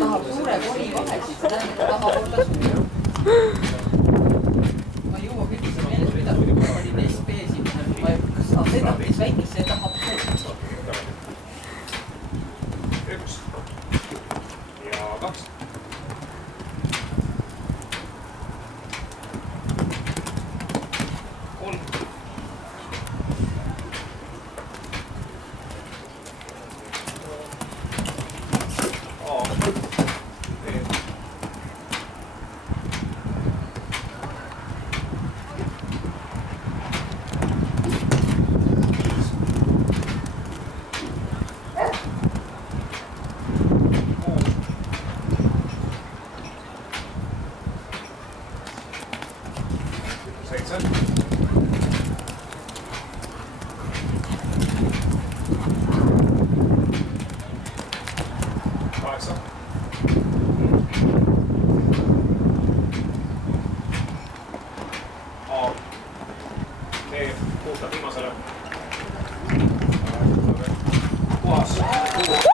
tahab suure kori vahelt, siis see tähendab, et tahab olla suur. Ma ei jõua kõigise meeles midagi, kui ma olin SB-si, kas ta seda päris väikest, see tahab suurt. 1 ja 2. Puhtalt viimasele.